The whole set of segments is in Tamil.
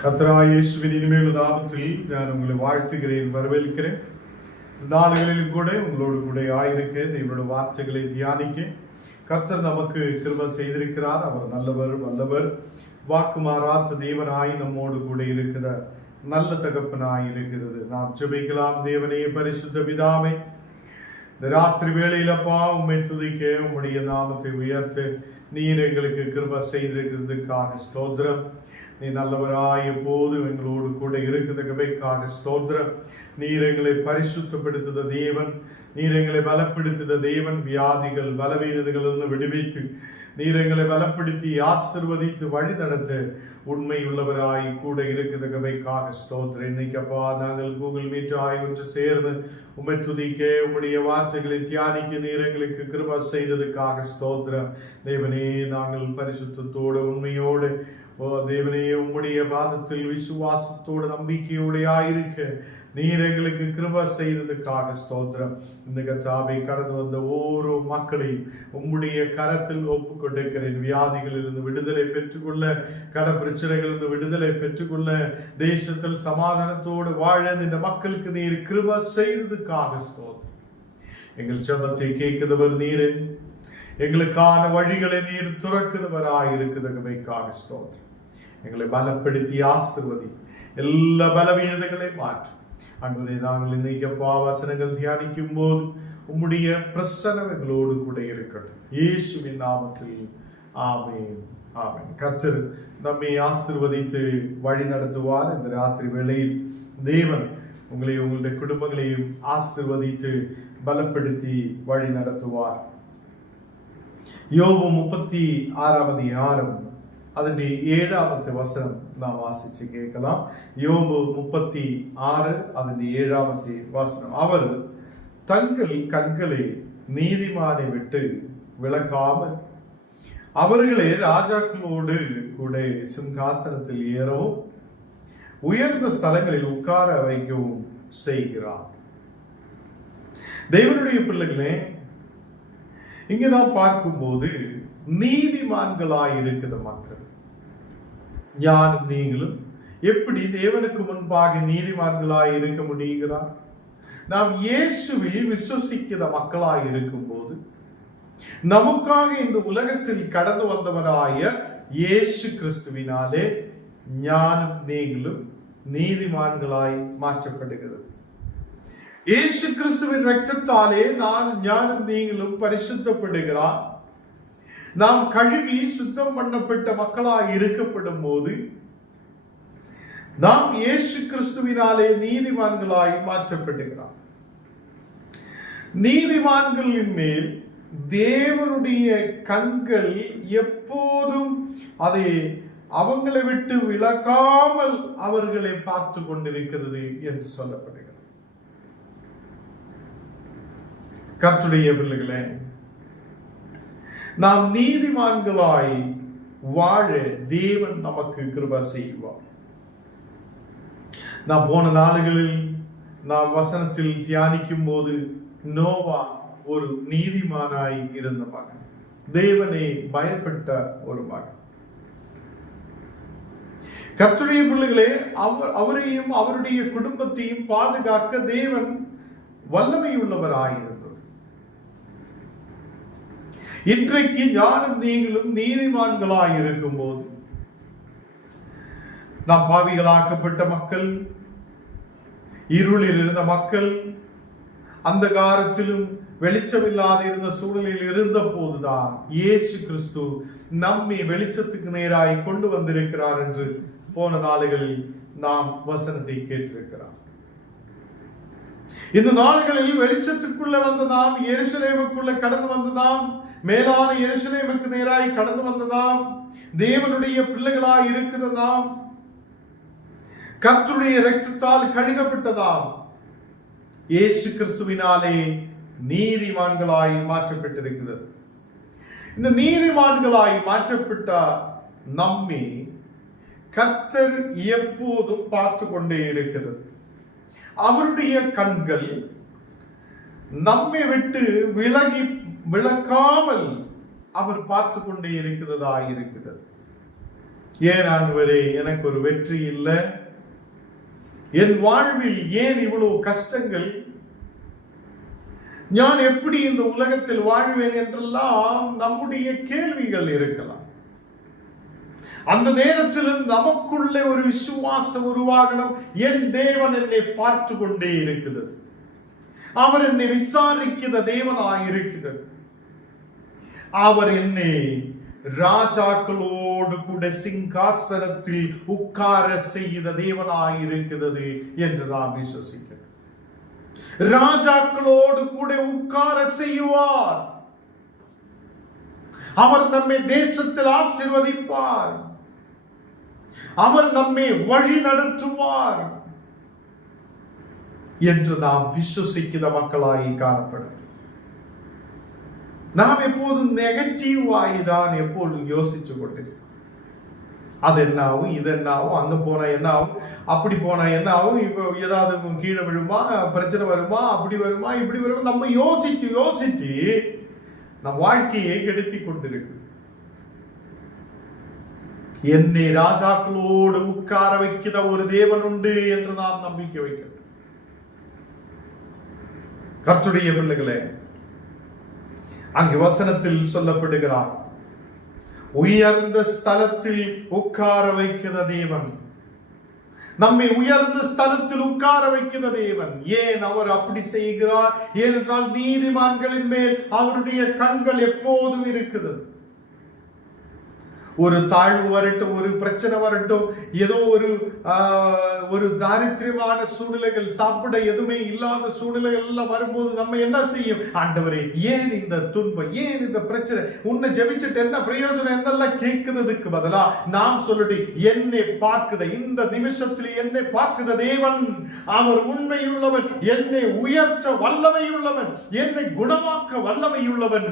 கர்த்தராகிய இயேசுவின் இனிமையுள்ள நாமத்தில் நான் உங்களை வாழ்த்துகிறேன், வரவேற்கிறேன். நாடுகளிலும் கூட உங்களோடு கூட ஆயிருக்க தேவனுடைய வார்த்தைகளை தியானிக்க கர்த்தர் நமக்கு கிருபை செய்திருக்கிறார். அவர் நல்லவர், வல்லவர், வாக்கு மாறாத தேவனாய் நம்மோடு கூட இருக்கிற நல்ல தகப்பனாய் இருக்கிறது. நாம் ஜெபிக்கலாம். தேவனே, பரிசுத்த பிதாவே, இந்த ராத்திரி வேளையிலப்பா உம்மை துதிக்க, உம்முடைய நாமத்தை உயர்த்த நீர் எங்களுக்கு கிருபை செய்திருக்கிறதுக்காக ஸ்தோத்திரம். நீ நல்லவராய் எப்போதும் எங்களோடு கூட இருக்கிறதுக்காக ஸ்தோத்திரம். நீர் எங்களை பரிசுத்தப்படுத்துத தேவன், நீர் எங்களை பலப்படுத்துத தேவன். வியாதிகள் பலவீனங்கள் விடுவித்து நீர் எங்களை பலப்படுத்தி ஆசிர்வதித்து வழி நடத்த உண்மை உள்ளவராய் கூட இருக்கிறதுக்காக ஸ்தோத்திரம். இன்னைக்கப்பா நாங்கள் கூகுள் மீட் ஆய் ஒன்று சேர்ந்து உம்மை துதிக்க, உம்முடைய வார்த்தைகளை தியானிக்க நீர் எங்களுக்கு கிருபை செய்ததுக்காக ஸ்தோத்திரம். தேவனே, நாங்கள் பரிசுத்தத்தோடு உண்மையோடு தேவனே உம்முடைய பாதத்தில் விசுவாசத்தோடு நம்பிக்கையோடு ஆயிருக்க நீர் எங்களுக்கு கிருபை செய்ததுக்காக ஸ்தோத்திரம். இந்த கர்த்தாவை கடந்து வந்த ஒவ்வொரு மக்களையும் உம்முடைய கரத்தில் ஒப்பு கொடுக்கிறேன். வியாதிகளிலிருந்து விடுதலை பெற்றுக்கொள்ள, கட பிரச்சனைகளிலிருந்து விடுதலை பெற்றுக்கொள்ள, தேசத்தில் சமாதானத்தோடு வாழ இந்த மக்களுக்கு நீர் கிருபை செய்ததுக்காக ஸ்தோத்திரம். எங்கள் ஜெபத்தை கேட்கிறவர் நீரே, எங்களுக்கான வழிகளை நீர் துறக்கிறவராய் இருக்கிறதுக்காக ஸ்தோத்திரம். எங்களை பலப்படுத்தி ஆசிர்வதி, எல்லா பலவீனங்களை மாற்று. அங்கே நாங்கள் இன்னைக்கப்பா வசனங்கள் தியானிக்கும் போது உம்முடைய பிரசன்னம் எங்களோடு கூட இருக்கட்டும். இயேசுவின் நாமத்தில் ஆமென், ஆமென். கர்த்தர் நம்மை ஆசிர்வதித்து வழி நடத்துவார். இந்த ராத்திரி வேளையில் தேவன் உங்களையும் உங்களுடைய குடும்பங்களையும் ஆசிர்வதித்து பலப்படுத்தி வழி நடத்துவார். யோபு 36 அதிகாரம் அதனுடைய 7வது வசனம் நாம் வாசிச்சு கேட்கலாம். யோபு 36 அதனுடைய 7வது வசனம். அவர் தங்கள் கண்களை நீதிமானை விட்டு விலக்காமல் அவர்களே ராஜாக்களோடு கூட சிங்காசனத்தில் ஏறவும் உயர்ந்த ஸ்தலங்களில் உட்கார வைக்கவும் செய்கிறார். தேவனுடைய பிள்ளைகளே, இங்கே நாம் பார்க்கும்போது நீதிமான்களாய் இருக்கிற மக்கள், ஞானம் நீங்களும் எப்படி தேவனுக்கு முன்பாக நீதிமான்களாய் இருக்க முடியுகிறார்? நாம் இயேசுவில் விசுவசிக்கிற மக்களாய் இருக்கும் போது நமக்காக இந்த உலகத்தில் கடந்து வந்தவராய இயேசு கிறிஸ்துவினாலே ஞானம் நீங்களும் நீதிமான்களாய் மாற்றப்படுகிறது. இயேசு கிறிஸ்துவின் ரத்தத்தாலே நாம் ஞானம் நீங்களும் பரிசுத்தப்படுகிறார். நாம் கழுவி சுத்தம் பண்ணப்பட்ட மக்களாய் இருக்கப்படும் போது நாம் இயேசு கிறிஸ்துவினாலே நீதிமான்களாய் மாற்றப்படுகிறார். நீதிமான்களின் மேல் தேவனுடைய கண்கள் எப்போதும் அதை அவங்களை விட்டு விலகாமல் அவர்களை பார்த்து கொண்டிருக்கிறது என்று சொல்லப்படுகிறது. கர்த்தருடைய பிள்ளைகளே, நாம் நீதிமான்களாய் வாழ தேவன் நமக்கு கிருபை செய்வார். நாம் போன நாளுகளில் நாம் வசனத்தில் தியானிக்கும் போது நோவா ஒரு நீதிமானாய் இருந்த மகன், தேவனை பயப்பட்ட ஒரு மகன். கர்த்தருடைய பிள்ளைகளே, அவரையும் அவருடைய குடும்பத்தையும் பாதுகாக்க தேவன் வல்லமை உள்ளவராயிருந்தார். இன்றைக்கு ஞானம் நீங்களும் நீதிமான்களாய் இருக்கும் போது நாம் பாவிகளாக்கப்பட்ட மக்கள், இருளில் இருந்த மக்கள், அந்த காலத்திலும் வெளிச்சமில்லாத இருந்த சூழலில் இருந்த போதுதான் இயேசு கிறிஸ்து நம்மை வெளிச்சத்துக்கு நேராய் கொண்டு வந்திருக்கிறார் என்று போன நாளுகளில் நாம் வசனத்தை கேட்டிருக்கிறார். இந்த நாடுகளில் வெளிச்சத்துக்குள்ள வந்த நாம், எருசலேமுக்குள்ள கடந்து வந்த நாம், மேலான எருசலேமுக்கு நேராய் கடந்து வந்ததாம், தேவனுடைய பிள்ளைகளாய் இருக்கிறதாம், கர்த்தருடைய இரத்தத்தால் கழுகப்பட்டதாம், இயேசு கிறிஸ்துவினாலே நீதிமான்களாய் மாற்றப்பட்டிருக்கிறது. இந்த நீதிமான்களாய் மாற்றப்பட்ட நம்மை கர்த்தர் எப்போதும் பார்த்து கொண்டே இருக்கிறது. அவருடைய கண்கள் நம்மை விட்டு விலகாமல் அவர் பார்த்து கொண்டே இருக்கிறதா இருக்கிறது. ஏன் ஆண்டவரே எனக்கு ஒரு வெற்றி இல்லை? என் வாழ்வில் ஏன் இவ்வளவு கஷ்டங்கள்? நான் எப்படி இந்த உலகத்தில் வாழ்வேன் என்றெல்லாம் நம்முடைய கேள்விகள் இருக்கலாம். அந்த நேரத்தில் நமக்குள்ளே ஒரு விசுவாசம் உருவாகணும். என் தேவன் என்னை பார்த்து கொண்டே இருக்கிறது, அவர் என்னை விசாரிக்கிற தேவனாயிருக்கிறது, அவர் என்னை ராஜாக்களோடு கூட சிங்காசனத்தில் உட்கார செய்த தேவனாயிருக்கிறது என்று நாம் விசுவசிக்கிறோம். ராஜாக்களோடு கூட உட்கார செய்வார். அவர் நம்மை தேசத்தில் ஆசீர்வதிப்பார். அவர் நம்மை வழி நடத்துவார் என்று நாம் விசுவசிக்கிற மக்களாய் காணப்படும். நாம் எப்போதும் நெகட்டிவாய் தான் எப்போதும் யோசிச்சு கொண்டிருக்கோம். அது என்ன ஆகும், இது என்ன ஆகும், அங்க போனா என்ன ஆகும், அப்படி போனா என்ன ஆகும், இப்ப ஏதாவது கீழே விழுமா, பிரச்சனை வருமா, அப்படி வருமா, இப்படி வருமா, நம்ம யோசிச்சு யோசிச்சு நம் வாழ்க்கையை கெடுத்தி கொண்டிருக்கு. என்னை ராஜாக்களோடு உட்கார வைக்கிற ஒரு தேவன் உண்டு என்று நாம் நம்பிக்கை வைக்கிறோம். கர்த்தருடைய பிள்ளைகளே, அங்கு வசனத்தில் சொல்லப்படுகிறார், உயர்ந்த ஸ்தலத்தில் உட்கார வைக்கிற தேவன், நம்மை உயர்ந்த ஸ்தலத்தில் உட்கார வைக்கிற தேவன். ஏன் அவர் அப்படி செய்கிறார்? ஏனென்றால் நீதிமான்களின் மேல் அவருடைய கண்கள் எப்போதும் இருக்கிறது. ஒரு தாழ்வு வரட்டும், ஒரு பிரச்சனை வரட்டும், ஏதோ ஒரு தாரித்திரமான சூழ்நிலைகள், சாப்பிட எதுவுமே இல்லாத சூழ்நிலைகள் எல்லாம் வரும்போது நம்ம என்ன செய்யும்? ஆண்டவரே, ஏன் இந்த துன்பம், ஏன் இந்த பிரச்சனை, உன்னை ஜெபிச்சுட்டு என்ன பிரயோஜனம் என்னெல்லாம் கேட்கிறதுக்கு பதிலா நாம் சொல்லிட்டு என்னை பார்க்குத, இந்த நிமிஷத்தில் என்னை பார்க்குத தேவன், அவர் உண்மையுள்ளவன், என்னை உயர்த்த வல்லமையுள்ளவன், என்னை குணமாக்க வல்லமையுள்ளவன்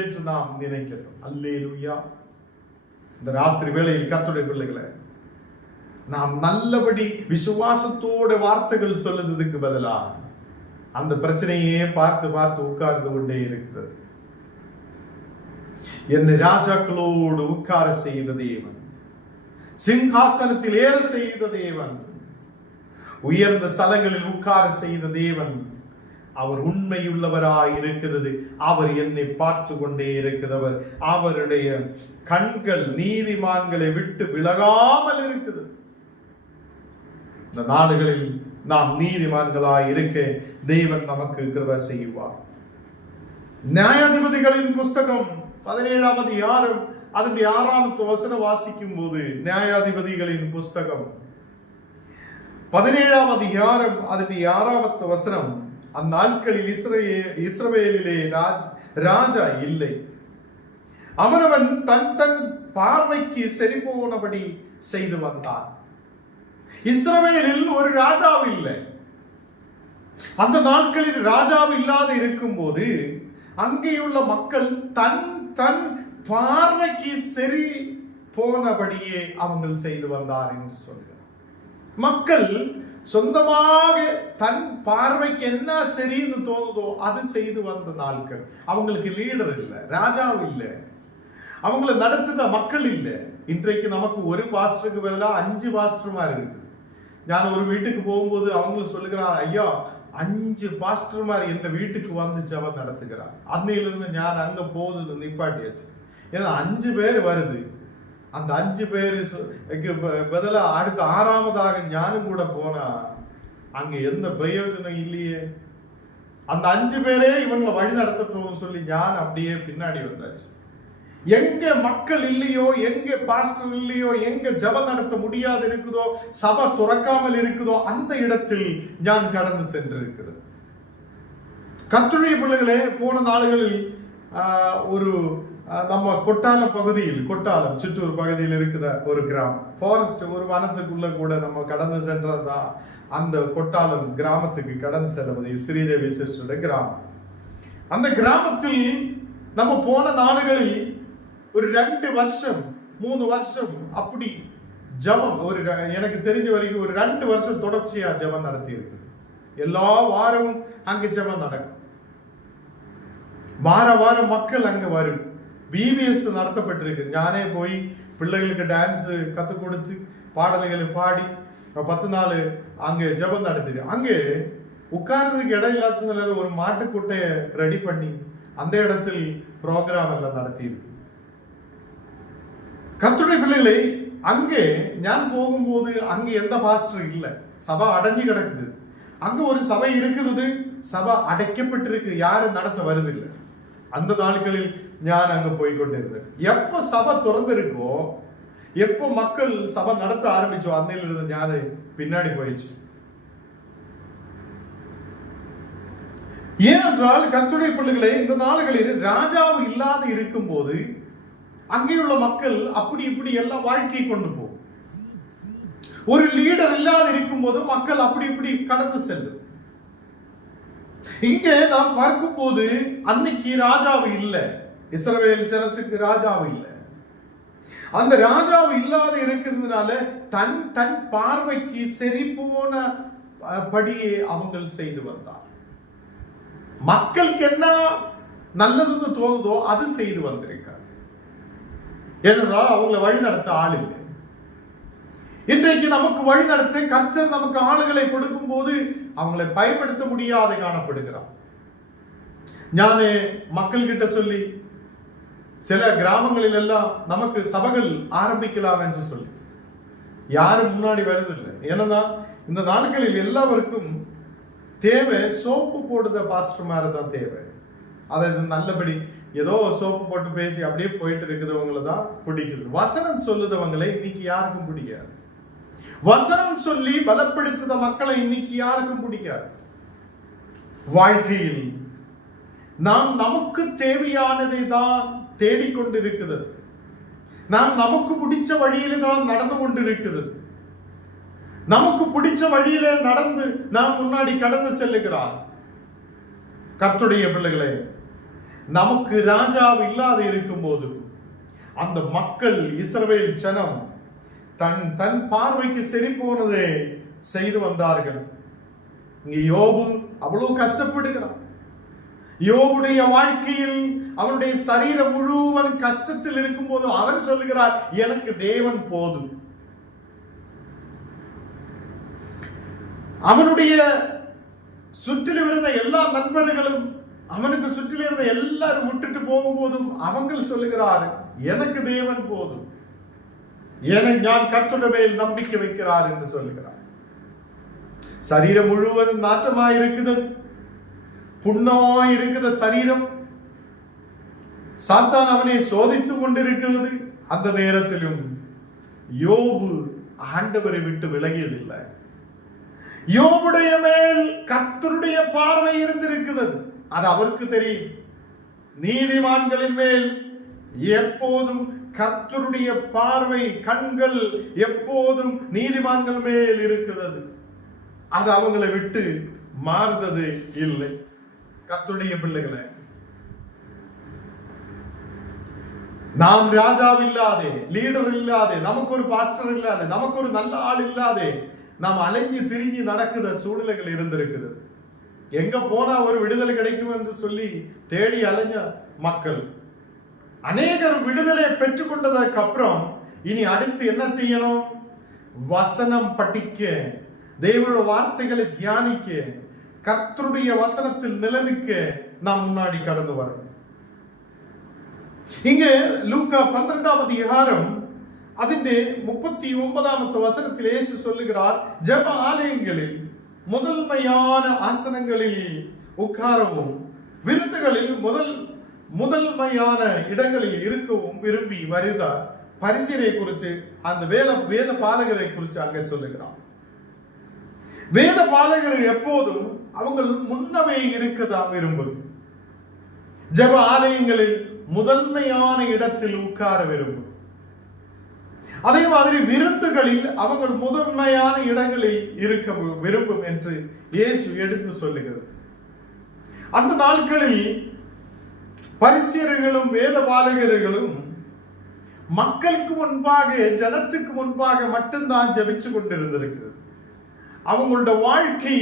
என்று நாம் நினைக்கிறோம். அல்லேலூயா. இந்த ராத்திரி வேளையில் கர்த்தருடைய பிள்ளைகளை, நாம் நல்லபடி விசுவாசத்தோட வார்த்தைகள் சொல்லுறதுக்கு பதிலா அந்த பிரச்சனையே பார்த்து பார்த்து உட்கார்ந்து கொண்டே இருக்கிறது. என்னை ராஜாக்களோடு உட்கார செய்த தேவன், சிங்காசனத்தில் ஏற செய்த தேவன், உயர்ந்த ஸ்தலங்களில் உட்கார செய்த தேவன், அவர் உண்மையுள்ளவராய் இருக்கிறது. அவர் என்னை பார்த்து கொண்டே இருக்கிறவர். அவருடைய கண்கள் நீதிமான்களை விட்டு விலகாமல் இருக்கிறது. இந்த நாடுகளில் நாம் நீதிமான்களாய் இருக்க தேவன் நமக்கு கிருபை செய்வார். நியாயாதிபதிகளின் புஸ்தகம் 17ஆம் அதிகாரம் அதனுடைய 6ஆம் வசனம் வாசிக்கும் போது, நியாயாதிபதிகளின் புஸ்தகம் 17ஆம் அதிகாரம் அதனுடைய 6ஆம் வசனம், அந்நாட்களில் இஸ்ரவேலிலே ராஜா இல்லை, அவனவன் தன் தன் பார்வைக்கு சரி போனபடி செய்து வந்தான். இஸ்ரவேலில் ஒரு ராஜாவு இல்லை. அந்த நாட்களில் ராஜாவு இல்லாத இருக்கும் போது அங்கேயுள்ள மக்கள் தன் தன் பார்வைக்கு சரி போனபடியே அவங்க செய்து வந்தார் என்று சொல்கிறார். மக்கள் சொந்தமாக தன் பார்வைக்கு என்ன சரின்னு தோணுதோ அது செய்து வந்த நாட்கள். அவங்களுக்கு லீடர் இல்லை, ராஜாவு இல்லை, அவங்கள நடத்துத மக்கள் இல்லை. இன்றைக்கு நமக்கு ஒரு பாஸ்டருக்கு பதிலாக 5 பாஸ்டர்மார் இருக்கு. நான் ஒரு வீட்டுக்கு போகும்போது அவங்களும் சொல்லுகிறார், ஐயா 5 பாஸ்டர்மார் என்ற வீட்டுக்கு வந்து ஜெபம் நடத்துகிறார். அன்னையிலிருந்து நான் அங்க போகுது நிப்பாட்டியாச்சு. ஏன்னா 5 பேர் வருது, அந்த 5 பேரு பதிலா அடுத்த 6ஆவதாக ஞானம் கூட போனா அங்க எந்த பிரயோஜனம் இல்லையே. அந்த 5 பேரே இவங்களை வழி நடத்தட்டும் சொல்லி ஞான் அப்படியே பின்னாடி வந்தாச்சு. எங்க மக்கள் இல்லையோ, எங்க பாஸ்டர் இல்லையோ, எங்க ஜெபம் நடத்த முடியாது இருக்குதோ, சபை துறக்காமல் இருக்குதோ, அந்த இடத்தில் ஞான் கடந்து சென்றிருக்கிறது. கர்த்தருடைய பிள்ளைகளே, போன நாடுகளில் ஒரு நம்ம கொட்டாலம் பகுதியில், கொட்டாலம் சிற்றூர் பகுதியில் இருக்கிற ஒரு கிராமம், ஃபாரஸ்ட், ஒரு வனத்துக்குள்ள கூட நம்ம கடந்து சென்றதுதான் அந்த கொட்டாலம் கிராமத்துக்கு கடந்து செல்வது ஸ்ரீதேவி சிஸ்டருடைய கிராமம். அந்த கிராமத்தில் நம்ம போன நாடுகளில் ஒரு 2 வருஷம் 3 வருஷம் அப்படி ஜபம், ஒரு எனக்கு தெரிஞ்ச வரைக்கும் ஒரு 2 வருஷம் தொடர்ச்சியா ஜபம் நடத்தி இருக்கு. எல்லா வாரமும் அங்க ஜபம் நடக்கும். வார வாரம் மக்கள் அங்க வரும். VBS நடத்தப்பட்டிருக்கு. நானே போய் பிள்ளைகளுக்கு டான்ஸ் கற்றுக் கொடுத்து பாடல்களை பாடி 10 நாள் அங்கே ஜெபம் நடத்தி அங்கே உட்கார்றதுக்கு இடம் இல்லாததுனால ஒரு மாட்டுக்கூட்டையை ரெடி பண்ணி அந்த இடத்தில் ப்ரோக்ராம் எல்லாம் நடத்தியிருக்கு. கர்த்தருடைய பிள்ளைகளை அங்கே ஞான் போகும்போது அங்க எந்த பாஸ்டர் இல்லை, சபை அடைஞ்சு கிடக்குது. அங்க ஒரு சபை இருக்குது, சபை அடைக்கப்பட்டிருக்கு, யாரும் நடத்த வருதில்லை. அந்த நாட்களில் ஞான் அங்க போய்கொண்டிருந்தேன். எப்ப சபை திறந்திருக்கோ, எப்போ மக்கள் சபை நடத்த ஆரம்பிச்சோ, அன்னையில இருந்து ஞான பின்னாடி போயிடுச்சு. ஏனென்றால் கர்த்தருடைய பிள்ளைகளை இந்த நாடுகளில் ராஜாவு இல்லாத இருக்கும் போது அங்கேயுள்ள மக்கள் அப்படி இப்படி எல்லாம் வாழ்க்கையை கொண்டு போகும். ஒரு லீடர் இல்லாத இருக்கும் போது மக்கள் அப்படி இப்படி கடந்து செல்லும். இங்கே நாம் பார்க்கும் போது அன்னைக்கு ராஜாவு இல்லை, இஸ்ரவேல் ஜனத்துக்கு ராஜாவு இல்லை. அந்த ராஜாவு இல்லாத இருக்கிறதுனால தன் தன் பார்வைக்கு சரி போன படியே அவங்க செய்து வந்தார். மக்களுக்கு என்ன நல்லதுன்னு தோணுதோ அது செய்து வந்திருக்கார். ஏனென்றால் அவங்களை வழி நடத்த ஆள் இல்லை. இன்றைக்கு நமக்கு வழி நடத்த கர்த்தர் நமக்கு ஆளுகளை கொடுக்கும் போது அவங்களை பயன்படுத்த முடியாத காணப்படுகிறார். ஞானே மக்கள் கிட்ட சொல்லி சில கிராமங்களில் எல்லாம் நமக்கு சபைகள் ஆரம்பிக்கலாம் என்று சொல்லி யாரும் முன்னாடி வருதில்லை. ஏன்னா இந்த நாட்களில் எல்லாருக்கும் தேவை சோப்பு போடுற பாஸ்டர் மாதிரி தான் தேவை. அதை நல்லபடி ஏதோ சோப்பு போட்டு பேசி அப்படியே போயிட்டு இருக்கிறவங்களை தான் பிடிக்குது. வசனம் சொல்லுதவங்களை இன்னைக்கு யாருக்கும் பிடிக்காது. வசனம் சொல்லி பலப்படுத்துத மக்களை இன்னைக்கு யாருக்கும் பிடிக்காது. வாழ்க்கையில் நாம் நமக்கு தேவையானதை தான் தேடிக்கொண்டிருக்கிறது. நாம் நமக்கு பிடிச்ச வழியில தான் நடந்து கொண்டிருக்கிறது. நமக்கு பிடிச்ச வழியில நடந்து நாம் முன்னாடி கடந்து செல்லுகிறார். கர்த்தருடைய பிள்ளைகளே, நமக்கு ராஜாவு இல்லாத இருக்கும் போது அந்த மக்கள் இஸ்ரவேல் ஜனம் தன் தன் பார்வைக்கு சரி போனதை செய்து வந்தார்கள். இங்க யோபு அவ்வளவு கஷ்டப்படுகிறான். யோபுடைய வாழ்க்கையில் அவனுடைய சரீரம் முழுவதும் கஷ்டத்தில் இருக்கும் போது அவன் சொல்லுகிறார், எனக்கு தேவன் போதும். அவனுடைய சுற்றிலும் இருந்த எல்லா நண்பர்களும் அவனுக்கு சுற்றிலும் இருந்த எல்லாரும் விட்டுட்டு போகும்போதும் அவங்க சொல்லுகிறார், எனக்கு தேவன் போதும், நான் கர்த்தருடைய மேல் நம்பிக்கை வைக்கிறார் என்று சொல்லுகிறார். சரீரம் முழுவதும் நாற்றமாய் இருக்குது, புண்ணாய் இருக்குது சரீரம். சாத்தான் அவனை சோதித்துக் கொண்டிருக்கிறது. அந்த நேரத்திலும் யோபு ஆண்டவரை விட்டு விலகியதில்லை. யோபுடைய மேல் கர்த்தருடைய பார்வை இருந்திருக்கிறது. அது அவருக்கு தெரியும். நீதிமான்களின் மேல் எப்போதும் கர்த்தருடைய பார்வை, கண்கள் எப்போதும் நீதிமான்கள் மேல் இருக்கிறது. அது அவங்களை விட்டு மாறுறது இல்லை. கர்த்தருடைய பிள்ளைகளை, நாம் ராஜாவு இல்லாதே, லீடர் இல்லாதே, நமக்கு ஒரு பாஸ்டர் இல்லாதே, நமக்கு ஒரு நல்ல ஆள் இல்லாதே நாம் அலைஞ்சு திரிஞ்சு நடக்கிற சூழ்நிலைகள் இருந்திருக்கிறது. எங்க போனா ஒரு விடுதலை கிடைக்கும் என்று சொல்லி தேடி அலைஞ்ச மக்கள் அநேகர் விடுதலை பெற்றுக் கொண்டதற்கு அப்புறம் இனி அடுத்து என்ன செய்யணும்? வசனம் படிக்க, தேவனுடைய வார்த்தைகளை தியானிக்க, கர்த்தருடைய வசனத்தில் நிலநிற்க நாம் முன்னாடி கடந்து வரோம். இங்க லூக்கா 12வது அதிகாரம் അതിന്റെ 39ാമത്തെ വചനത്തിൽ യേശു சொல்லுகிறார், ஜெப ஆலயங்களில் முதன்மையான ஆசனங்களில் உட்காரவும் விருந்துகளில் முதன்மையான இடங்களில் இருக்கவும் விரும்பி வருத பரிசரை குறித்து அந்த வேத பாலகரை குறித்து அங்கே சொல்லுகிறார். வேத பாலகர்கள் எப்போதும் அவங்க முன்னவே இருக்கதான் விரும்பும். ஜெப ஆலயங்களில் முதன்மையான இடத்தில் உட்கார விரும்பும். அதே மாதிரி விருந்துகளில் அவங்க முதன்மையான இடங்களில் இருக்க விரும்பும் என்று இயேசு எடுத்து சொல்லுகிறது. அந்த நாட்களில் பரிசேயர்களும் வேத பாலகர்களும் மக்களுக்கு முன்பாக, ஜனத்துக்கு முன்பாக மட்டும்தான் ஜெபிச்சு கொண்டிருந்திருக்கிறது. அவங்களுடைய வாழ்க்கை,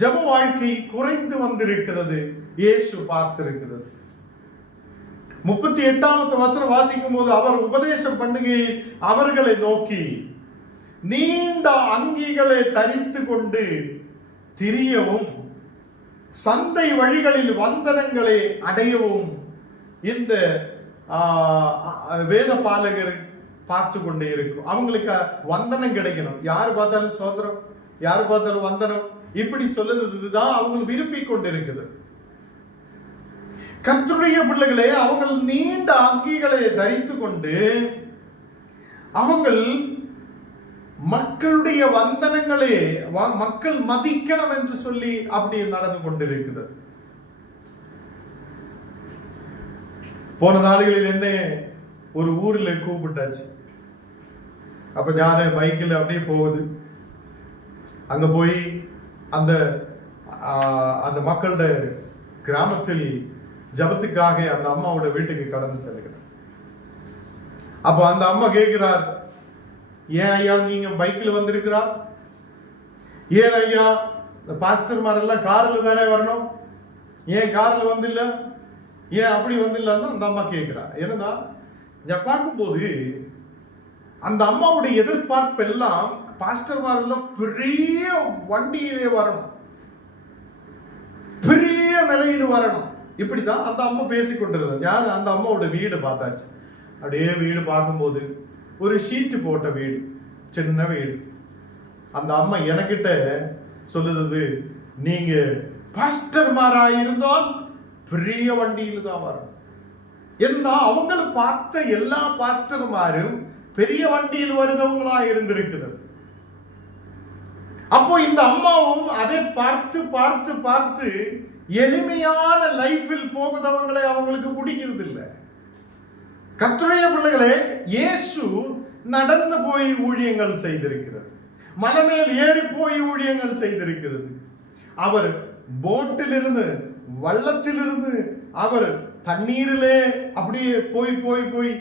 ஜெப வாழ்க்கை குறைந்து வந்திருக்கிறது. இயேசு பார்த்திருக்கிறது. 38வது வசனம் வாசிக்கும் போது அவர் உபதேசம் பண்ணுகையில் அவர்களை நோக்கி, நீண்ட அங்கிகளை தரித்து கொண்டு திரியவும் சந்தை வழிகளில் வந்தனங்களை அடையவும் இந்த வேத பாலகர் பார்த்து கொண்டே இருக்கும். அவங்களுக்கு வந்தனம் கிடைக்கணும். யாரு பார்த்தாலும் சோதரம், யாரு பார்த்தாலும் வந்தனம், இப்படி சொல்லுறதுதான் அவங்க விரும்பி கொண்டிருக்குது. கர்த்தருடைய பிள்ளைகளே, அவங்கள் நீண்ட அங்கிகளை தரித்து கொண்டு அவங்கள் மக்களுடைய வந்தனங்களே மக்கள் மதிக்கணும் என்று சொல்லி அப்படி நடந்து கொண்டிருக்கிறது. போன நாடுகளில் என்ன ஒரு ஊர்ல கூப்பிட்டாச்சு. அப்ப ஞான பைக்கில் அப்படியே போகுது. அங்க போய் அந்த அந்த மக்களோட கிராமத்தில் ஜபத்துக்காக அந்த அம்மாவோட வீட்டுக்கு கடந்து செல்கிறார். அப்ப அந்த அம்மா கேட்கிறார், ஏன் ஐயா நீங்க பைக்கில் வந்திருக்கிறார்? ஏன் ஐயா பாஸ்டர்மாரெல்லாம் கார்ல தானே வரணும், ஏன் கார்ல வந்தில்ல, ஏன் அப்படி வந்தில்லான்னு அந்த அம்மா கேட்கிறார். ஏன்னா நான் பார்க்கும்போது அந்த அம்மாவுடைய எதிர்பார்ப்பு எல்லாம் பாஸ்டர்மாரெல்லாம் பெரிய வண்டியிலே வரணும், பெரிய நிலையில் வரணும், இப்படிதான் அந்த அம்மா பேசிக்கொண்டிருந்தது. நான் அந்த அம்மாவோட வீடு பார்த்தாச்சு. அப்படியே வீடு பார்க்கும்போது ஒரு ஷீட்டு போட்ட வீடு, சின்ன வீடு. அந்த அம்மா எனக்கிட்ட சொல்லுது, நீங்க பாஸ்டர்மாராயிருந்தால் பெரிய வண்டியில தான் வரணும். ஏன்னா அவங்களை பார்த்த எல்லா பாஸ்டர்மாரும் பெரிய வண்டியில் வருதவங்களா இருந்திருக்கிறது. அப்போ இந்த அம்மாவும் அதை பார்த்து பார்த்து பார்த்து எளிமையான லைஃபில் போகிறவங்களை அவங்களுக்கு பிடிக்கிறது இல்லை. கர்த்தருடைய பிள்ளைகளே, இயேசு நடந்து போய் ஊழியங்கள் செய்திருக்கிறது, மலை மேல் ஏறி போய் ஊழியங்கள் செய்திருக்கிறது. அவர் போட்டிலிருந்து வள்ளத்திலிருந்து அவர் தண்ணீரிலே அப்படியே போய் போய் போய்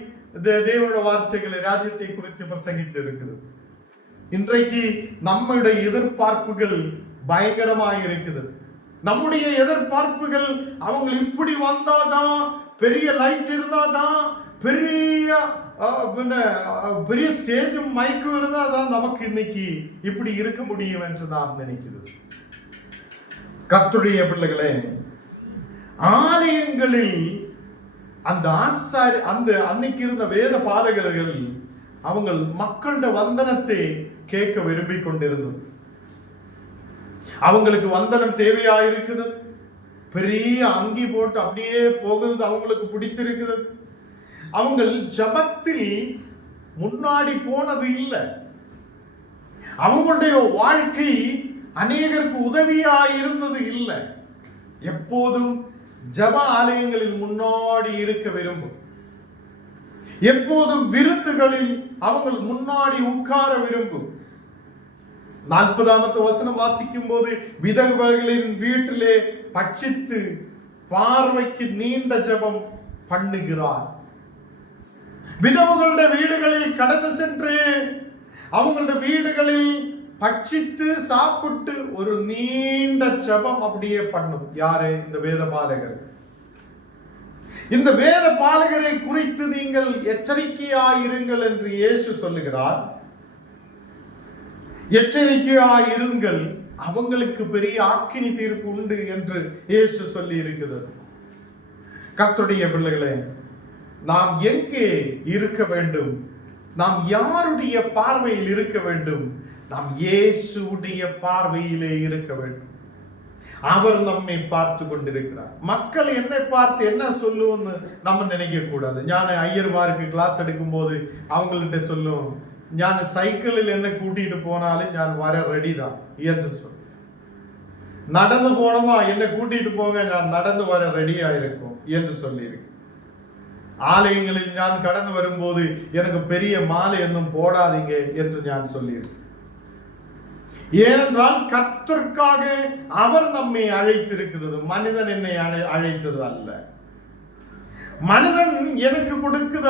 தேவனுடைய வார்த்தைகளை ராஜ்யத்தை குறித்து பிரசங்கித்து இருக்கிறது. இன்றைக்கு நம்முடைய எதிர்பார்ப்புகள் பயங்கரமாக இருக்கிறது. நம்முடைய எதிர்பார்ப்புகள் அவங்க இப்படி வந்தாதான், பெரிய லைட் இருந்தாதான், பெரிய பெரிய ஸ்டேஜும் மைக்கும் இருந்தாதான் நமக்கு இன்னைக்கு இப்படி இருக்க முடியும் என்று நான் நினைக்கிறது. கர்த்தருடைய பிள்ளைகளே, ஆலயங்களில் அந்த ஆசாரி அந்த அன்னைக்கு இருந்த வேத பாலகர்கள் அவங்க மக்களோட வந்தனத்தை கேட்க விரும்பி கொண்டிருந்தது. அவங்களுக்கு வந்தனம் தேவையாயிருக்கிறது. பெரிய அங்கி போட்டு அப்படியே போகிறது அவங்களுக்கு பிடித்திருக்கிறது. அவங்க ஜபத்தில் முன்னாடி போனது இல்லை. அவங்களுடைய வாழ்க்கை அநேகருக்கு உதவியாயிருந்தது இல்லை. எப்போதும் ஜப ஆலயங்களில் முன்னாடி இருக்க விரும்பும். எப்போதும் விருந்துகளில் அவங்க முன்னாடி உட்கார விரும்பும். 40வது வசனம் வாசிக்கும் போது, விதவைகளின் வீட்டிலே பட்சித்து பார்வைக்கு நீண்ட ஜபம் பண்ணுகிறார். விதவைகளுடைய வீடுகளில் கடந்து சென்று அவங்களுடைய வீடுகளில் பட்சித்து சாப்பிட்டு ஒரு நீண்ட ஜபம் அப்படியே பண்ணும். யாரு? இந்த வேத பாலகர். இந்த வேத பாலகரை குறித்து நீங்கள் எச்சரிக்கையாயிருங்கள் என்று இயேசு சொல்லுகிறார். எச்சரிக்கையாயிருங்கள், அவங்களுக்கு பெரிய ஆக்கினி தீர்ப்பு உண்டு என்று இயேசு சொல்லி இருக்கிறது. கர்த்தருடைய பிள்ளைகளே, நாம் எங்கே இருக்க வேண்டும்? நாம் யாருடைய பார்வையில் இருக்க வேண்டும்? நாம் இயேசுடைய பார்வையிலே இருக்க வேண்டும். அவர் நம்மை பார்த்து கொண்டிருக்கிறார். மக்கள் என்னை பார்த்து என்ன சொல்லுவோம்னு நம்ம நினைக்க கூடாது. ஞான ஐயர்மாருக்கு கிளாஸ் எடுக்கும் போது அவங்கள்ட்ட சொல்லுவோம், ஞான சைக்கிளில் என்ன கூட்டிட்டு போனாலும் ஞான் வர ரெடி தான் என்று சொல்லு. நடந்து போனோமா, என்ன கூட்டிட்டு போங்க, நான் நடந்து வர ரெடியா இருக்கும் என்று சொல்லியிருக்கு. ஆலயங்களில் நான் கடந்து வரும்போது எனக்கு பெரிய மாலை இன்னும் போடாதீங்க என்று நான் சொல்லியிருக்கேன். ஏனென்றால் கர்த்தருக்காக அவர் நம்மை அழைத்திருக்கிறது, மனிதன் என்னை அழைத்தது அல்ல. மனிதன் எனக்கு கொடுக்குத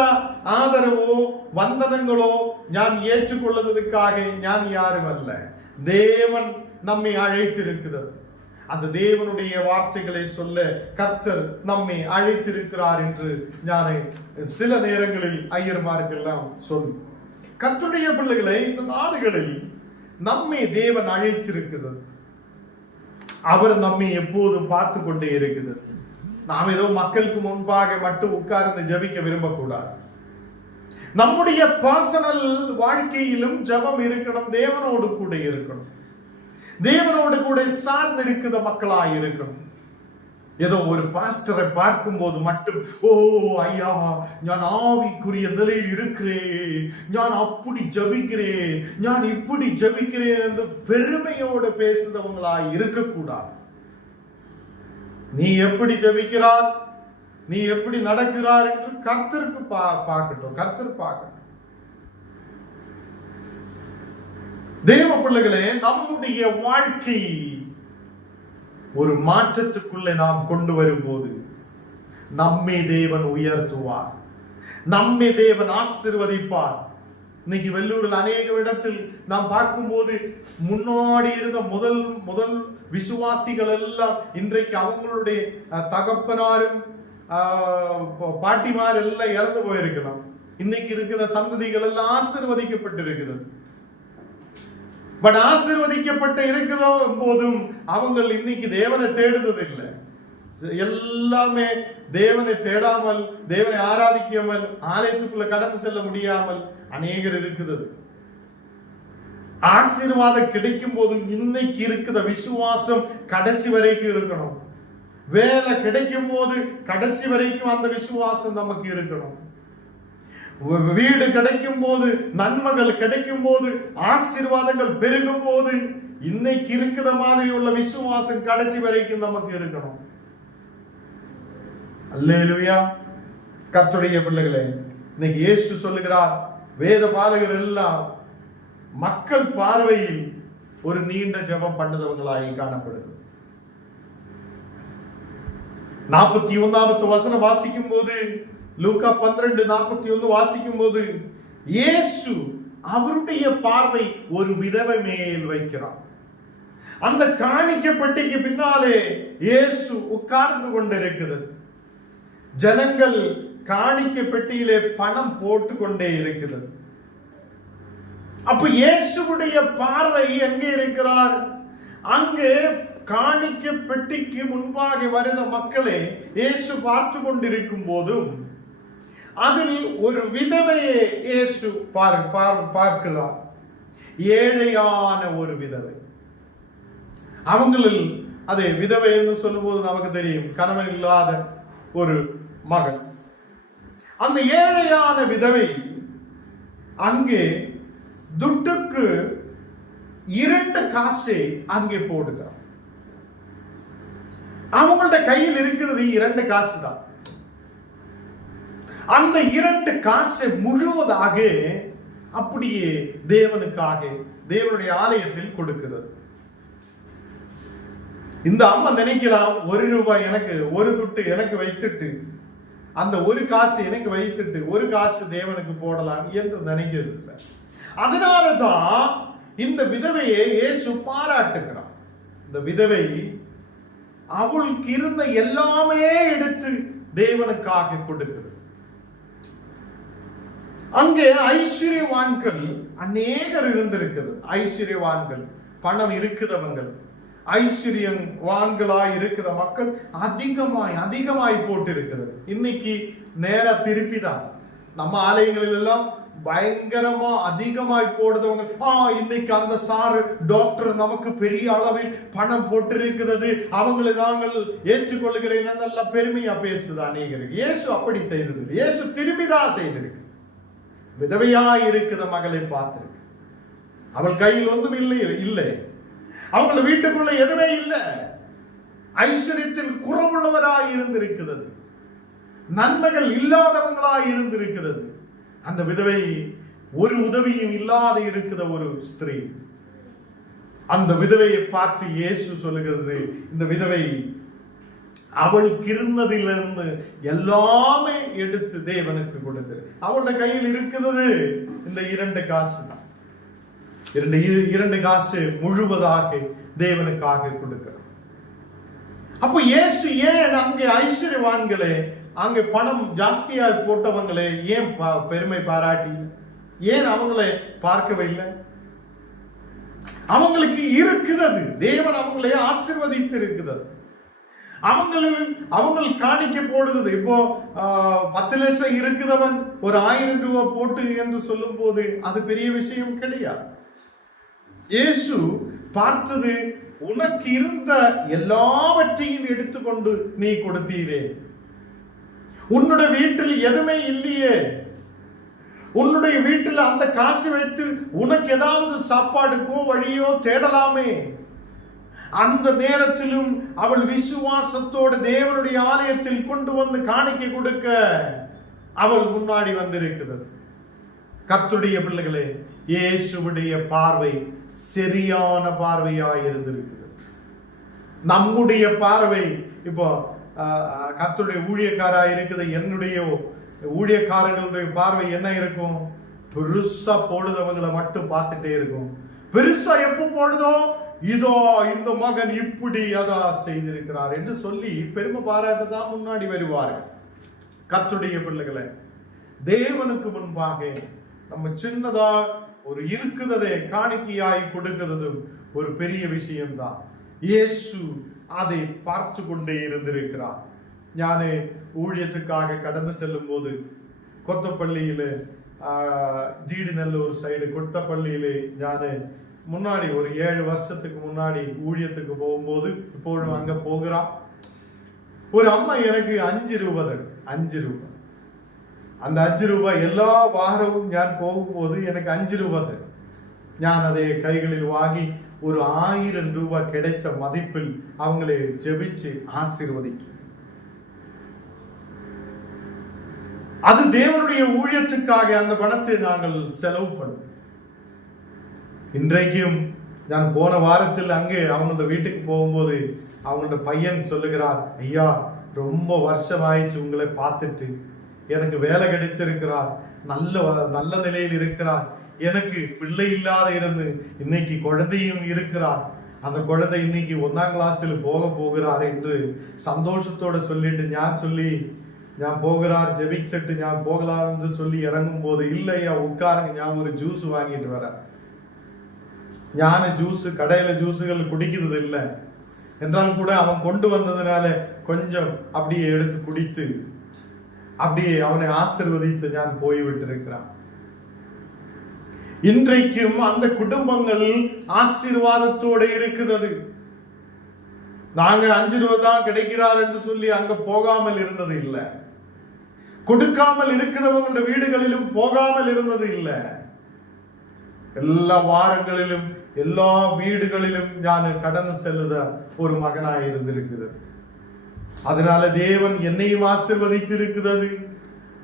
ஆதரவோ வந்தனங்களோ நான் ஏற்றுக்கொள்வதற்காக நான் யாரும் அல்ல. தேவன் நம்மை அழைத்திருக்கிறது. அந்த தேவனுடைய வார்த்தைகளை சொல்ல கர்த்தர் நம்மை அழைத்திருக்கிறார் என்று நான் சில நேரங்களில் ஐயர்மார்களெல்லாம் சொல்லும். கர்த்தருடைய பிள்ளைகளை, இந்த நாடுகளில் நம்மை தேவன் அழைத்திருக்கிறது. அவர் நம்மை எப்போதும் பார்த்து கொண்டே இருக்கிறது. நாம் ஏதோ மக்களுக்கு முன்பாக மட்டும் உட்கார்ந்து ஜெபிக்க விரும்பக்கூடாது. நம்முடைய பர்சனல் வாழ்க்கையிலும் ஜெபம் இருக்கணும். தேவனோடு கூட இருக்கணும். தேவனோடு கூட சார்ந்து இருக்கிற மக்களாய் இருக்கணும். ஏதோ ஒரு பாஸ்டரை பார்க்கும் போது மட்டும், ஓ ஐயா, நான் ஆவிக்குரிய நிலையில் இருக்கிறேன், நான் அப்படி ஜபிக்கிறேன், நான் இப்படி ஜபிக்கிறேன் என்று பெருமையோடு பேசுறவங்களாய் இருக்கக்கூடாது. நீ எப்படி ஜபிக்கிறார், நீ எப்படி நடக்கிறார் என்று கர்த்தருக்கு பார்க்கட்டும். கர்த்தர் பார்க்கட்டும். தேவ பிள்ளைகளே, நம்முடைய வாழ்க்கை ஒரு மாற்றத்துக்குள்ளே நாம் கொண்டு வரும்போது நம்மை தேவன் உயர்த்துவார், நம்மை தேவன் ஆசீர்வதிப்பார். இன்னைக்கு வெள்ளூரில் அநேக இடத்தில் நாம் பார்க்கும்போது முன்னாடி இருந்த முதல் விசுவாசிகள் எல்லாம் இன்றைக்கு அவங்களுடைய தகப்பனாரும் பாட்டிமார் எல்லாம் இறந்து போயிருக்கலாம். இன்னைக்கு இருக்கிற சந்ததிகள் எல்லாம் ஆசீர்வதிக்கப்பட்டிருக்கிறது. பட் ஆசீர்வதிக்கப்பட்டு இருக்கிற போதும் அவங்க இன்னைக்கு தேவனை தேடுறது இல்லை. எல்லாமே தேவனை தேடாமல், தேவனை ஆராதிக்காமல், ஆலயத்துக்குள்ள கடந்து செல்ல முடியாமல் அநேகர் இருக்கிறது. ஆசீர்வாதம் கிடைக்கும் போதும் இன்னைக்கு இருக்கிற விசுவாசம் கடைசி வரைக்கும் இருக்கணும். வேலை கிடைக்கும் போது கடைசி வரைக்கும் அந்த விசுவாசம் நமக்கு இருக்கணும். வீடு கிடைக்கும் போது, நன்மைகள் கிடைக்கும் போது, ஆசீர்வாதங்கள் பெருகும் போது இன்னைக்கு இருக்கிற மாதிரி உள்ள விசுவாசம் கடைசி வரைக்கும் நமக்கு இருக்கணும். அல்லேலூயா. கர்த்தருடைய பிள்ளைகளே, இன்னைக்கு இயேசு சொல்லுகிறார், வேத பாலகர் எல்லாம் மக்கள் பார்வையில் ஒரு நீண்ட ஜெபம் பண்ணுதவங்களாய் காணப்படுது. 41வது வசனம் வாசிக்கும் போது, லூக்கா 12:41 வாசிக்கும் போது, இயேசு அவருடைய பார்வை ஒரு விதவை மேல் வைக்கிறார். அந்த காணிக்கை பெட்டிக்கு பின்னாலே இயேசு உட்கார்ந்து கொண்டிருக்கிறது. ஜனங்கள் காணிக்கை பெட்டியிலே பணம் போட்டு கொண்டே இருக்கிறது. அப்ப இயேசுடைய பார்வை எங்கே இருக்கிறார்? அங்கே காணிக்கை பெட்டிக்கு முன்பாக வருத மக்களை இயேசு பார்த்து கொண்டிருக்கும் போதும் அதில் ஒரு விதவையை இயேசு பார்க்கிறார். ஏழையான ஒரு விதவை. அவங்களில் அது விதவை என்று சொல்லும்போது நமக்கு தெரியும், கணவன் இல்லாத ஒரு மகள். அந்த ஏழையான விதவை அங்கே துட்டுக்கு 2 காசை அங்கே போடுகிறார். அவங்களோட கையில் இருக்கிறது 2 காசு தான். அந்த 2 காசை முழுவதாக அப்படியே தேவனுக்காக தேவனுடைய ஆலயத்தில் கொடுக்கிறது. இந்த அம்மா நினைக்கலாம், 1 ரூபாய் எனக்கு, 1 துட்டு எனக்கு வைத்துட்டு, அந்த 1 காசு எனக்கு வைத்துட்டு 1 காசு தேவனுக்கு போடலாம் என்று நினைக்கிறது. அதனாலதான் இந்த விதவையை இயேசு பாராட்டுகிறார். இந்த விதவை அவளுக்கு இருந்த எல்லாமே எடுத்து தேவனுக்காக கொடுக்கிறது. அங்கே ஐஸ்வர்யவான்கள் அநேகர் இருந்திருக்கிறது. ஐஸ்வர்யவான்கள், பணம் இருக்குதவங்கள், ஐஸ்வர்யவான்களாய் இருக்கிற மக்கள் அதிகமாய் போட்டு இருக்கிறது. இன்னைக்கு நேர திருப்பி தான். நம்ம ஆலயங்களில் எல்லாம் பயங்கரமா அதிகமாய் போடுறவங்க, இன்னைக்கு அந்த சாரு டாக்டர் நமக்கு பெரிய அளவில் பணம் போட்டிருக்கிறது, அவங்களை நாங்கள் ஏற்றுக்கொள்கிறேன் எல்லாம் பெருமையா பேசுது அநேகருக்கு. இயேசு அப்படி செய்தது. இயேசு திரும்பிதான் செய்திருக்கு. விதவையாய் இருக்கிற மகளை பார்த்திருக்கு. அவள் கையில் ஒன்றும் இல்லை. அவங்கள வீட்டுக்குள்ள எதுவுமே இல்லை. ஐஸ்வர்யத்தில் குறவுள்ளவராய் இருந்திருக்கிறது. நன்மைகள் இல்லாதவங்களாய் இருந்திருக்கிறது. அந்த விதவை ஒரு உதவியும் இல்லாத இருக்கிற ஒரு ஸ்திரீ. அந்த விதவையை பார்த்து இயேசு சொல்லுகிறது, இந்த விதவை அவளுக்கு இருந்ததிலிருந்து எல்லாமே எடுத்து தேவனுக்கு கொடுத்து, அவளுடைய கையில் இருக்கிறது இந்த 2 காசு தான். 2 காசு முழுவதாக தேவனுக்காக கொடுக்கிறார். அப்போ இயேசு ஏன் அங்கே ஐஸ்வர்யவான்களே, அங்கே பணம் ஜாஸ்தியா போட்டவங்களே ஏன் பெருமை பாராட்டி, ஏன் அவங்களை பார்க்கவில்லை? அவங்களுக்கு இருக்கிறது, தேவன் அவங்களை ஆசீர்வதித்து இருக்கிறது. அவங்க காணிக்க போடுறது. இப்போ 10 லட்சம் இருக்குதவன் ஒரு 1000 ரூபாய் போட்டு என்று சொல்லும் போது அது பெரிய விஷயம் கிடையாது. இயேசு பார்த்தது, உனக்கு இருந்த எல்லாவற்றையும் எடுத்துக்கொண்டு நீ கொடுத்தீரே, உன்னுடைய வீட்டில் எதுவுமே இல்லையே, உன்னுடைய வீட்டில் அந்த காசு வைத்து உனக்கு ஏதாவது சாப்பாடுக்கோ வழியோ தேடலாமே. அந்த நேரத்திலும் அவள் விசுவாசத்தோடு தேவனுடைய ஆலயத்தில் கொண்டு வந்து காணிக்க கொடுக்க அவள் முன்னாடி வந்திருக்கிறது. கர்த்தருடைய பிள்ளைகளே, இயேசுவுடைய பார்வை சரியான பார்வையாய் இருந்திருக்கிறது. நம்முடைய பார்வை இப்போ கர்த்தருடைய ஊழியக்காராய் இருக்குது, என்னுடைய ஊழியக்காரர்களுடைய பார்வை என்ன இருக்கும்? பெருசா போடுதவங்களை மட்டும் பார்த்துட்டே இருக்கும். பெருசா எப்ப போடுதோ, இதோ இந்த மகன் இப்படி அதா செய்திருக்கிறார் என்று சொல்லி பெருமை பாராட்டதான் முன்னாடி வருவார்கள். கர்த்தருடைய பிள்ளைகளை, தேவனுக்கு முன்பாக நம்ம சின்னதா ஒரு இருக்குததை காணிக்கையாய் கொடுக்கிறதும் ஒரு பெரிய விஷயம்தான். இயேசு அதை பார்த்து கொண்டே இருந்திருக்கிறார். ஞானே ஊழியத்துக்காக கடந்து செல்லும் போது கொத்தப்பள்ளியில ஜீடிநல்லூர் சைடு கொத்தப்பள்ளியிலே ஞானே முன்னாடி ஒரு 7 வருஷத்துக்கு முன்னாடி ஊழியத்துக்கு போகும்போது, இப்போது அங்க போகிறான் ஒரு அம்மா எனக்கு 5 ரூபாய், 5 ரூபாய். அந்த 5 ரூபாய் எல்லா வாரமும் ஞான் போகும்போது எனக்கு 5 ரூபாய் ஞான் அதை கைகளில் வாங்கி ஒரு 1000 ரூபாய் கிடைச்ச மதிப்பில் அவங்களை ஜெபிச்சு ஆசீர்வதிக்கும். அது தேவனுடைய ஊழியத்துக்காக அந்த பணத்தை நாங்கள் செலவு பண்ணும். இன்றைக்கும் நான் போன வாரத்தில் அங்கே அவங்களோட வீட்டுக்கு போகும்போது அவங்களோட பையன் சொல்லுகிறார், ஐயா ரொம்ப வருஷம் ஆயிடுச்சு உங்களை பார்த்துட்டு, எனக்கு வேலை கிடைத்திருக்கிறார், நல்ல நிலையில் இருக்கிறார், எனக்கு பிள்ளை இல்லாத இருந்து இன்னைக்கு குழந்தையும் இருக்கிறார், அந்த குழந்தை இன்னைக்கு 1ஆம் கிளாஸில் போகிறார் என்று சந்தோஷத்தோட சொல்லிட்டு நான் போகிறார் ஜெபிச்சிட்டு நான் போகலாம் என்று சொல்லி இறங்கும் போது, இல்லையா உட்காருங்க, நான் ஒரு ஜூஸ் வாங்கிட்டு வரேன். ஞான ஜூஸ் கடையில ஜூஸுகள் குடிக்கிறது இல்லை என்றாலும் கூட அவன் கொண்டு வந்ததுனால கொஞ்சம் அப்படியே எடுத்து குடித்து அப்படியே அவனை ஆசீர்வதித்து நான் போய்விட்டு இருக்கிறான். இன்றைக்கும் அந்த குடும்பங்கள் ஆசீர்வாதத்தோடு இருக்கிறது. நாங்க 5 ரூபாய் தான் கிடைக்கிறார் என்று சொல்லி அங்க போகாமல் இருந்தது இல்லை, கொடுக்காமல் இருக்கிறவங்களோட வீடுகளிலும் போகாமல் இருந்தது இல்லை. எல்லா வாரங்களிலும் எல்லா வீடுகளிலும் நான் கடந்து செல்லுத ஒரு மகனாய் இருந்திருக்கிறது. அதனால தேவன் என்னையும் ஆசீர்வதித்து இருக்கிறது,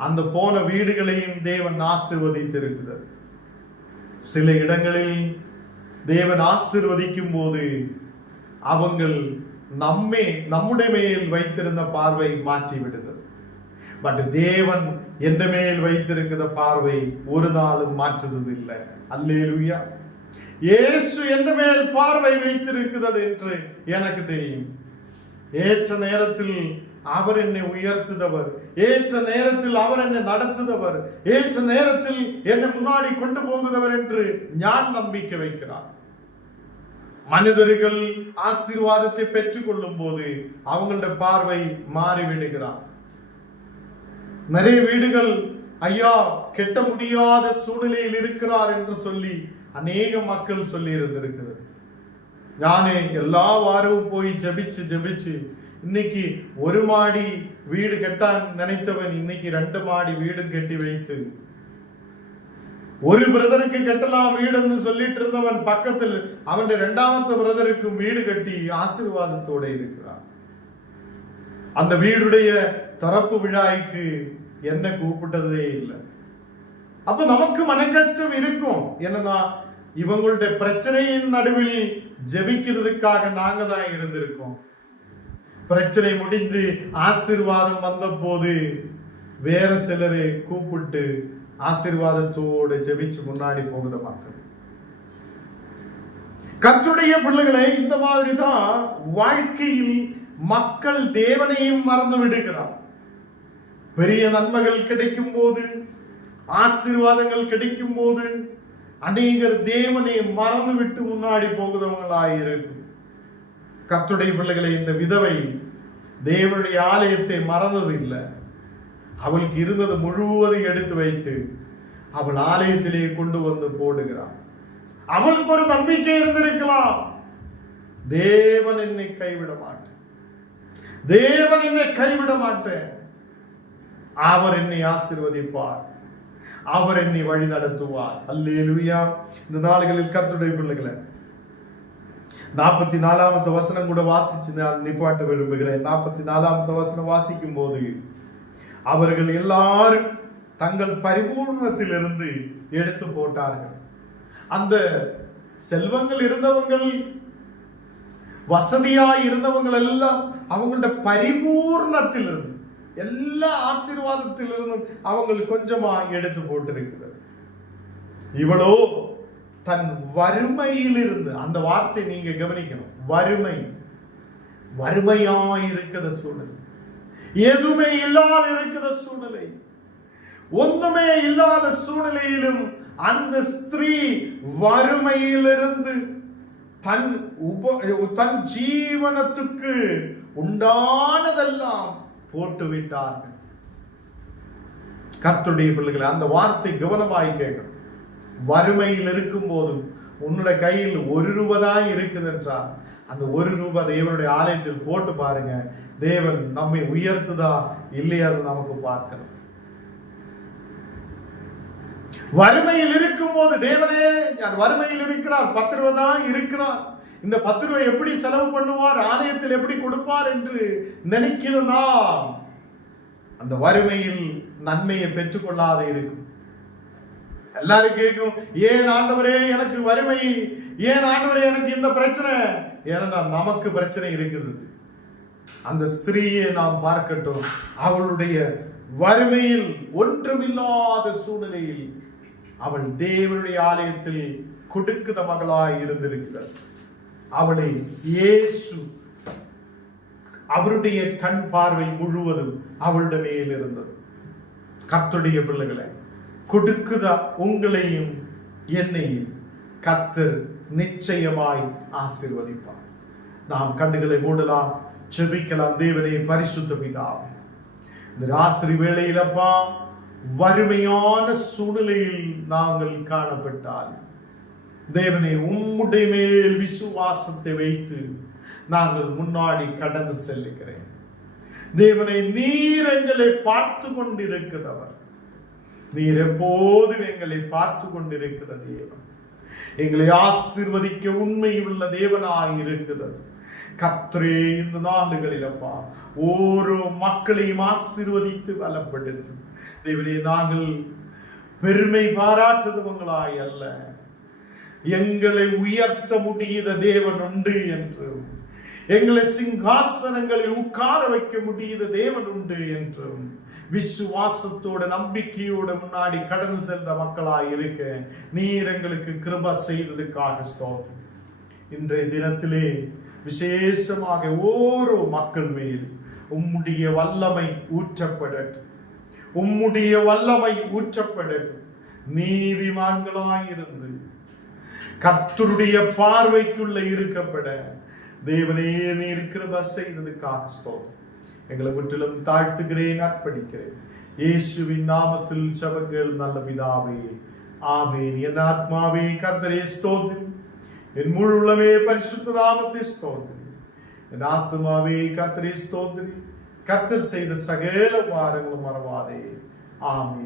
அந்த போன வீடுகளையும் தேவன் ஆசீர்வதித்து இருக்கிறது. சில இடங்களில் தேவன் ஆசீர்வதிக்கும் போது அவங்கள் நம்முடைய மேல் வைத்திருந்த பார்வை மாற்றி விடுகிறது. பட் தேவன் எந்த மேல் வைத்திருக்கிற பார்வை ஒரு நாளும் மாற்றுவது இல்லை. அல்லேலூயா. இயேசு எந்த மேல் பார்வை வைத்திருக்கிறது என்று எனக்கு தெரியும். ஏற்ற நேரத்தில் அவர் என்னை உயர்த்துதவர், ஏற்ற நேரத்தில் அவர் என்னை நடத்துதவர், ஏற்ற நேரத்தில் என்னை முன்னாடி கொண்டு போகுதவர் என்று ஞான் நம்பிக்கை வைக்கிறார். மனிதர்கள் ஆசீர்வாதத்தை பெற்றுக் கொள்ளும் போது அவங்களுடைய பார்வை மாறிவிடுகிறார். நிறைய வீடுகள் ஐயா கெட்ட முடியாத சூழ்நிலையில் இருக்கிறார் என்று சொல்லி அநேக மக்கள் சொல்லி இருந்திருக்கிறது. நானே எல்லா வாரமும் போய் ஜெபிச்சு இன்னைக்கு 1 மாடி வீடு கெட்டான் நினைத்தவன் இன்னைக்கு 2 மாடி வீடு கட்டி வைத்து, ஒரு பிரதருக்கு கட்டலாம் வீடுன்னு சொல்லிட்டு இருந்தவன் பக்கத்தில் அவன் 2வது பிரதருக்கும் வீடு கட்டி ஆசீர்வாதத்தோட இருக்கிறான். அந்த வீடுடைய திறப்பு விழாய்க்கு என்ன கூப்பிட்டதே இல்லை. அப்ப நமக்கு மன கஷ்டம் இருக்கும். என்னன்னா இவங்களுடைய பிரச்சனையின் நடுவில் ஜெபிக்கிறதுக்காக நாங்க தான் இருந்திருக்கோம். பிரச்சனை முடிந்து ஆசீர்வாதம் வந்த போது வேற சிலரை கூப்பிட்டு ஆசீர்வாதத்தோடு ஜெபிச்சு முன்னாடி போகிற மக்கள். கர்த்தருடைய பிள்ளைகளை இந்த மாதிரி தான் வாழ்க்கையில் மக்கள் தேவனையும் மறந்து விடுகிறார். பெரிய நன்மைகள் கிடைக்கும் போது, ஆசீர்வாதங்கள் கிடைக்கும் போது அநேகர் தேவனை மறந்து விட்டு முன்னாடி போகிறவங்களாயிருக்கும். கர்த்தருடைய பிள்ளைகளை, இந்த விதவை தேவனுடைய ஆலயத்தை மறந்தது இல்லை. அவளுக்கு இருந்தது முழுவதும் எடுத்து வைத்து அவள் ஆலயத்திலே கொண்டு வந்து போடுகிறாள். அவளுக்கு ஒரு நம்பிக்கை இருந்திருக்கலாம், தேவன் என்னை கைவிட மாட்டேன், தேவன் என்னை கைவிட மாட்டேன், அவர் என்னை ஆசீர்வதிப்பார், அவர் என்னை வழி நடத்துவார். அல்லேலூயா. இந்த நாளுகளில் கர்த்தருடைய பிள்ளைகளை 44வது வசனம் கூட வாசிச்சு நான் நிப்பாட்ட விரும்புகிறேன். 44வது வசனம் வாசிக்கும் போது, அவர்கள் எல்லாரும் தங்கள் பரிபூர்ணத்திலிருந்து எடுத்து போட்டார்கள். அந்த செல்வங்கள் இருந்தவங்கள், வசதியாய் இருந்தவங்கள் எல்லாம் அவங்களோட பரிபூர்ணத்திலிருந்து, எல்லா ஆசீர்வாதத்திலிருந்தும் அவங்க கொஞ்சமா எடுத்து போட்டிருக்கிறது. இவளோ தன் வறுமையிலிருந்து, அந்த வார்த்தை நீங்க கவனிக்கணும், வறுமை, வறுமையாய் இருக்கிற சூழ்நிலை, எதுவுமே இல்லாத இருக்கிற சூழ்நிலை, ஒன்றுமே இல்லாத சூழ்நிலையிலும் அந்த ஸ்திரீ வறுமையிலிருந்து தன் ஜீவனத்துக்கு உண்டானதெல்லாம் போட்டு விட்டார்கள். கர்த்தருடைய பிள்ளைகளை, அந்த வார்த்தை கவனமாய் கேட்கணும். வறுமையில் இருக்கும் போதும் உன்னுடைய கையில் 1 ரூபாய் இருக்குது என்றால் அந்த 1 ரூபாய் தேவனுடைய ஆலயத்தில் போட்டு பாருங்க. தேவன் நம்மை உயர்த்துதா இல்லையா நமக்கு பார்க்கணும். வறுமையில் இருக்கும் போது தேவனே நான் வறுமையில் இருக்கிறார், 10 ரூபாய் தான் இருக்கிறார், இந்த 10 ரூபாய் எப்படி செலவு பண்ணுவார், ஆலயத்தில் எப்படி கொடுப்பார் என்று நினைக்கிறதா அந்த வறுமையில் நன்மையை பெற்றுக்கொள்ளாத இருக்கும். எல்லாரும் கேட்கும், ஏன் ஆண்டவரே எனக்கு வறுமை, ஏன் ஆண்டவரே எனக்கு இந்த பிரச்சனை, ஏன்னா நமக்கு பிரச்சனை இருக்குது. அந்த ஸ்திரீயை நாம் பார்க்கட்டும், அவளுடைய வறுமையில் ஒன்றுமில்லாத சூழ்நிலையில் அவள் தேவனுடைய ஆலயத்தில் கொடுக்கிற மகளாய் இருந்திருக்கிறார். அவளை இயேசு அவருடைய கண் பார்வை முழுவதும் அவளுடைய மேல் இருந்தது. கர்த்தருடைய பிள்ளைகளை, கொடுக்குதா உங்களையும் என்னையும் கர்த்தர் நிச்சயமாய் ஆசீர்வதிப்பார். நாம் கண்ணுகளை மூடலாம், ஜெபிக்கலாம். தேவனே, பரிசுத்த பிதாவே, இந்த ராத்திரி வேளையிலப்பா வறுமையான சூழ்நிலையில் நாங்கள் காணப்பட்டால் தேவனே, உம்முடைய மேல் விசுவாசத்தை வைத்து நாங்கள் முன்னாடி கடந்து செல்லுகிறேன். தேவனை, நீர் எங்களை பார்த்து கொண்டிருக்கிறவர், நீர் எப்போதும் எங்களை பார்த்து கொண்டிருக்கிற தேவன், எங்களை ஆசீர்வதிக்க உண்மையுள்ள தேவனாய் இருக்கிறது. கர்த்தரே, இந்த நாடுகளில் அப்பா ஓரோ மக்களையும் ஆசீர்வதித்து பலப்படுத்தும். தேவனே, நாங்கள் பெருமை பாராட்டுவங்களாய் அல்ல, எங்களை உயர்த்த முடியாத தேவன் உண்டு என்றும், எங்களை சிங்காசனங்களில் உட்கார வைக்க முடியாத தேவன் உண்டு என்றும் விசுவாசத்தோட நம்பிக்கையோட முன்னாடி கடந்து சென்ற மக்களாய் இருக்க நீர் எங்களுக்கு கிருபை செய்ததுக்காக ஸ்தோத்திரம். இன்றைய தினத்திலே விசேஷமாக ஓரோ மக்கள் மேல் உம்முடைய வல்லமை ஊற்றப்படட்டும், உம்முடைய வல்லமை ஊற்றப்படட்டும். நீதிமான்களாயிருந்து கர்த்தருடைய பார்வைக்குள்ள இருக்கப்பட தேவனே நீர் கிருபை செய்ததுக்காக ஸ்தோத்திரம். எங்களை முற்றிலும் தாழ்த்துகிறேன், அர்ப்பணிக்கிறேன். இயேசுவின் நாமத்தில் ஜெபங்கள் நல்ல பிதாவே, ஆமென். என் ஆத்மாவே கர்த்தரே ஸ்தோத்திரம், என் முழு உள்ளமே பரிசுத்த நாமத்தை ஸ்தோத்திரம். என் ஆத்மாவே கர்த்தரே ஸ்தோத்திரம், கர்த்தர் செய்த சகல வாரங்களும் மறவாதே. ஆமென்.